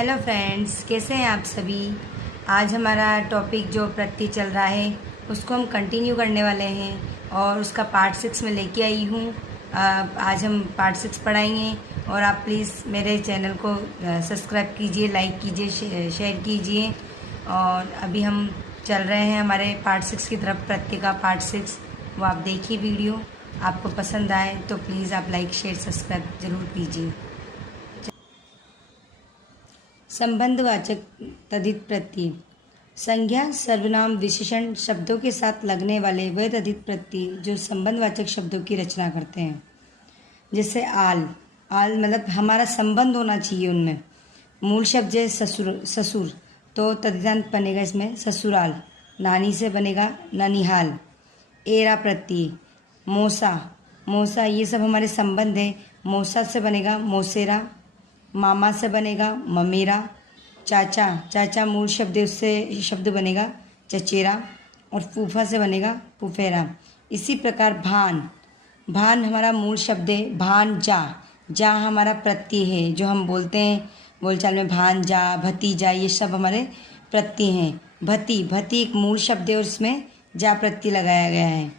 Hello friends, कैसे हैं आप सभी। आज हमारा टॉपिक जो प्रत्यय चल रहा है उसको हम कंटिन्यू करने वाले हैं और उसका पार्ट 6 में लेके आई हूँ। आज हम पार्ट 6 पढ़ाएंगे और आप प्लीज़ मेरे चैनल को सब्सक्राइब कीजिए, लाइक कीजिए, शेयर कीजिए। और अभी हम चल रहे हैं हमारे पार्ट 6 की तरफ, प्रत्यय का पार्ट 6। वो आप देखिए वीडियो, आपको पसंद आए तो प्लीज़ आप लाइक शेयर सब्सक्राइब ज़रूर कीजिए। संबंधवाचक तद्धित प्रत्यय। संज्ञा, सर्वनाम, विशेषण शब्दों के साथ लगने वाले वे तद्धित प्रत्यय जो संबंधवाचक शब्दों की रचना करते हैं। जैसे आल मतलब हमारा संबंध होना चाहिए उनमें। मूल शब्द है ससुर, तो तद्धितांत बनेगा इसमें ससुराल। नानी से बनेगा ननिहाल। एरा प्रत्यय। मौसा ये सब हमारे संबंध है। मौसा से बनेगा मौसेरा। मामा से बनेगा ममेरा। चाचा मूल शब्द है, उससे शब्द बनेगा चचेरा। और फूफा से बनेगा फुफेरा। इसी प्रकार भान हमारा मूल शब्द है जा हमारा प्रत्यय है, जो हम बोलते हैं बोलचाल में भांजा, भतीजा, ये सब हमारे प्रत्यय हैं। भती एक मूल शब्द है और उसमें जा प्रत्यय लगाया गया है।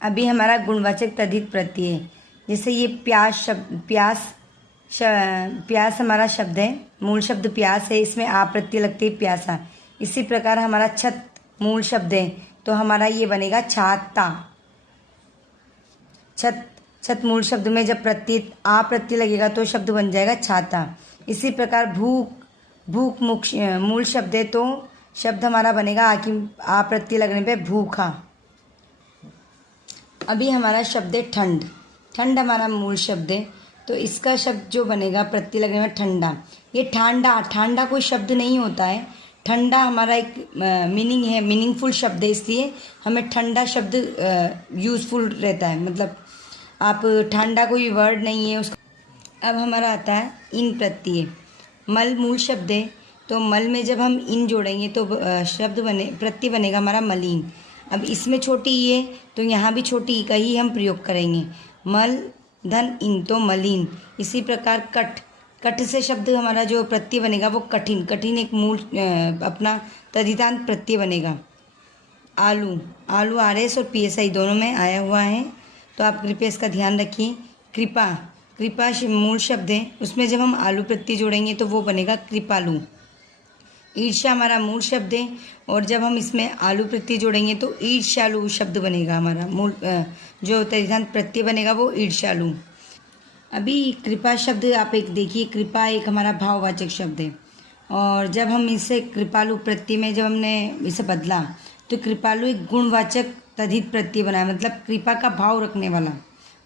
अभी हमारा गुणवाचक तद्धित प्रत्यय है। जैसे ये प्यास हमारा शब्द है, मूल शब्द प्यास है, इसमें आ प्रत्यय लगती है प्यासा। इसी प्रकार हमारा छत मूल शब्द है, तो हमारा ये बनेगा छाता। छत मूल शब्द में जब आ प्रत्यय लगेगा तो शब्द बन जाएगा छाता। इसी प्रकार भूख मूल शब्द है, तो शब्द हमारा बनेगा आ प्रत्यय लगने पे भूखा। अभी हमारा शब्द है ठंड हमारा मूल शब्द है, तो इसका शब्द जो बनेगा प्रत्यय लगने में ठंडा। ये ठांडा कोई शब्द नहीं होता है। ठंडा हमारा एक मीनिंग है, मीनिंगफुल शब्द है, इसलिए हमें ठंडा शब्द यूज़फुल रहता है। मतलब आप ठंडा कोई वर्ड नहीं है उसका। अब हमारा आता है इन प्रत्यय। मल मूल शब्द है, तो मल में जब हम इन जोड़ेंगे तो प्रत्यय बनेगा हमारा मलिन। अब इसमें छोटी ई है, तो यहाँ भी छोटी ई का ही हम प्रयोग करेंगे। मल धन इन, तो मलिन। इसी प्रकार कट से शब्द हमारा जो प्रत्यय बनेगा वो कठिन एक मूल अपना तद्धितांत प्रत्यय बनेगा। आलू आरएस और पीएसआई दोनों में आया हुआ है, तो आप कृपया इसका ध्यान रखिए। कृपा मूल शब्द है, उसमें जब हम आलू प्रत्यय जोड़ेंगे तो वो बनेगा कृपालु। ईर्ष्या हमारा मूल शब्द है, और जब हम इसमें आलू प्रत्यय जोड़ेंगे तो ईर्ष्यालु शब्द बनेगा। हमारा मूल जो तद्धितांत प्रत्यय बनेगा वो ईर्ष्यालु। अभी कृपा शब्द आप एक देखिए, कृपा एक हमारा भाववाचक शब्द है, और जब हम इसे कृपालु प्रत्यय में जब हमने इसे बदला तो कृपालु एक गुणवाचक तद्धित प्रत्यय बना, मतलब कृपा का भाव रखने वाला,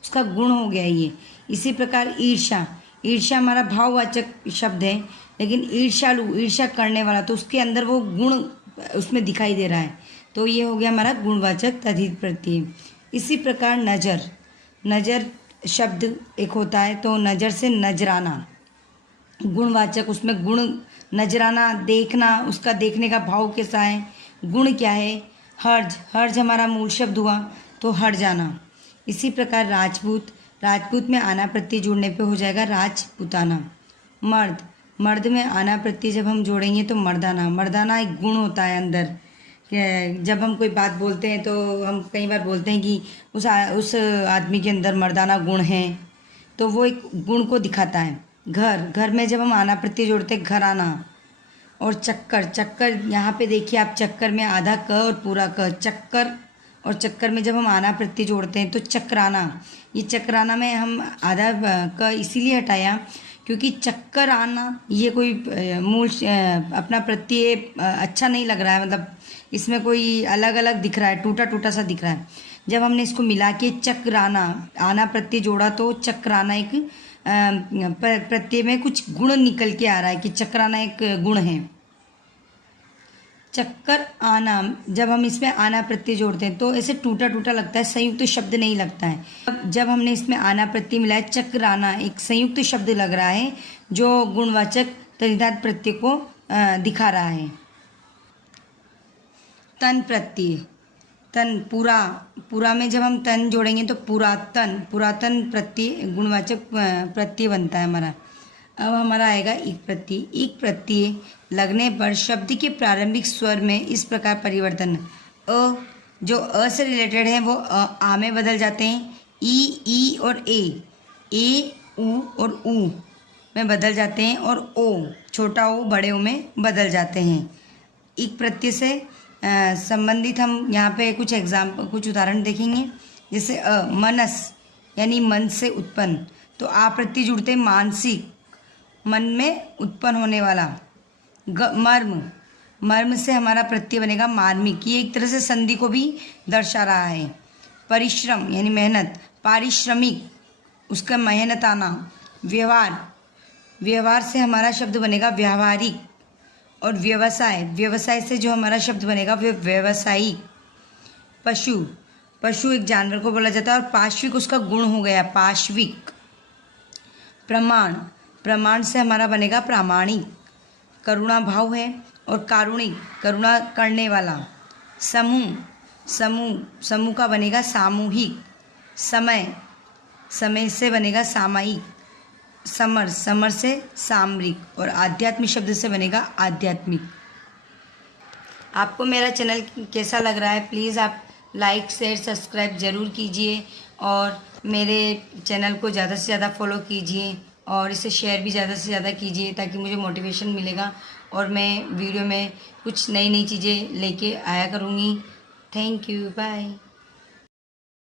उसका गुण हो गया ये। इसी प्रकार ईर्ष्या हमारा भाववाचक शब्द है, लेकिन ईर्ष्या करने वाला, तो उसके अंदर वो गुण उसमें दिखाई दे रहा है, तो ये हो गया हमारा गुणवाचक तद्धित प्रत्यय। इसी प्रकार नज़र शब्द एक होता है, तो नज़र से नजराना गुणवाचक, उसमें गुण नजराना देखना, उसका देखने का भाव कैसा है, गुण क्या है। हर्ज हमारा मूल शब्द हुआ, तो हर जाना। इसी प्रकार राजपूत में आना प्रत्यय जोड़ने पे हो जाएगा राजपुताना। मर्द में आना प्रत्यय जब हम जोड़ेंगे तो मर्दाना एक गुण होता है अंदर। जब हम कोई बात बोलते हैं तो हम कई बार बोलते हैं कि उस आदमी के अंदर मर्दाना गुण है, तो वो एक गुण को दिखाता है। घर में जब हम आना प्रत्यय जोड़ते हैं घराना। और चक्कर यहाँ पे देखिए आप, चक्कर में आधा क और पूरा क, चक्कर। और चक्कर में जब हम आना प्रत्यय जोड़ते हैं तो चक्राना। ये चक्राना में हम आधा क इसीलिए हटाया क्योंकि चक्कर आना ये कोई मूल अपना प्रत्यय अच्छा नहीं लग रहा है, मतलब इसमें कोई अलग अलग दिख रहा है, टूटा सा दिख रहा है। जब हमने इसको मिला के चक्राना आना प्रत्यय जोड़ा तो चक्राना एक प्रत्यय में कुछ गुण निकल के आ रहा है कि चक्राना एक गुण है। चक्कर आना, जब हम इसमें आना प्रत्यय जोड़ते हैं तो ऐसे टूटा लगता है, संयुक्त तो शब्द नहीं लगता है। जब हमने इसमें आना प्रत्यय मिलाया, चक्राना एक संयुक्त शब्द लग रहा है, जो गुणवाचक तद्धितांत प्रत्यय को दिखा रहा है। तन प्रत्यय, तन पूरा में जब हम तन जोड़ेंगे तो पुरातन प्रत्यय गुणवाचक प्रत्यय बनता है हमारा। अब हमारा आएगा इक प्रत्यय। इक प्रत्यय लगने पर शब्द के प्रारंभिक स्वर में इस प्रकार परिवर्तन। अ जो अ से रिलेटेड है वो आ में बदल जाते हैं। ई और ए उ और ऊ में बदल जाते हैं और ओ छोटा ओ बड़े ओ में बदल जाते हैं। इक प्रत्यय से संबंधित हम यहाँ पे कुछ उदाहरण देखेंगे। जैसे मनस यानी मन से उत्पन्न, तो आ प्रत्यय जुड़ते मानसिक, मन में उत्पन्न होने वाला। मर्म, मर्म से हमारा प्रत्यय बनेगा मार्मिक, ये एक तरह से संधि को भी दर्शा रहा है। परिश्रम यानी मेहनत, पारिश्रमिक उसका मेहनत आना। व्यवहार, व्यवहार से हमारा शब्द बनेगा व्यावहारिक। और व्यवसाय, व्यवसाय से जो हमारा शब्द बनेगा वो व्यावसायिक। पशु, पशु एक जानवर को बोला जाता है और पाश्विक उसका गुण हो गया पाश्विक। प्रमाण, प्रमाण से हमारा बनेगा प्रामाणिक। करुणा भाव है और कारुणिक करुणा करने वाला। समूह, समूह का बनेगा सामूहिक। समय, समय से बनेगा सामायिक। समर, समर से सामरिक। और आध्यात्मिक शब्द से बनेगा आध्यात्मिक। आपको मेरा चैनल कैसा लग रहा है, प्लीज़ आप लाइक शेयर सब्सक्राइब ज़रूर कीजिए और मेरे चैनल को ज़्यादा से ज़्यादा फॉलो कीजिए और इसे शेयर भी ज़्यादा से ज़्यादा कीजिए ताकि मुझे मोटिवेशन मिलेगा और मैं वीडियो में कुछ नई नई चीज़ें लेके आया करूँगी। Thank you, bye.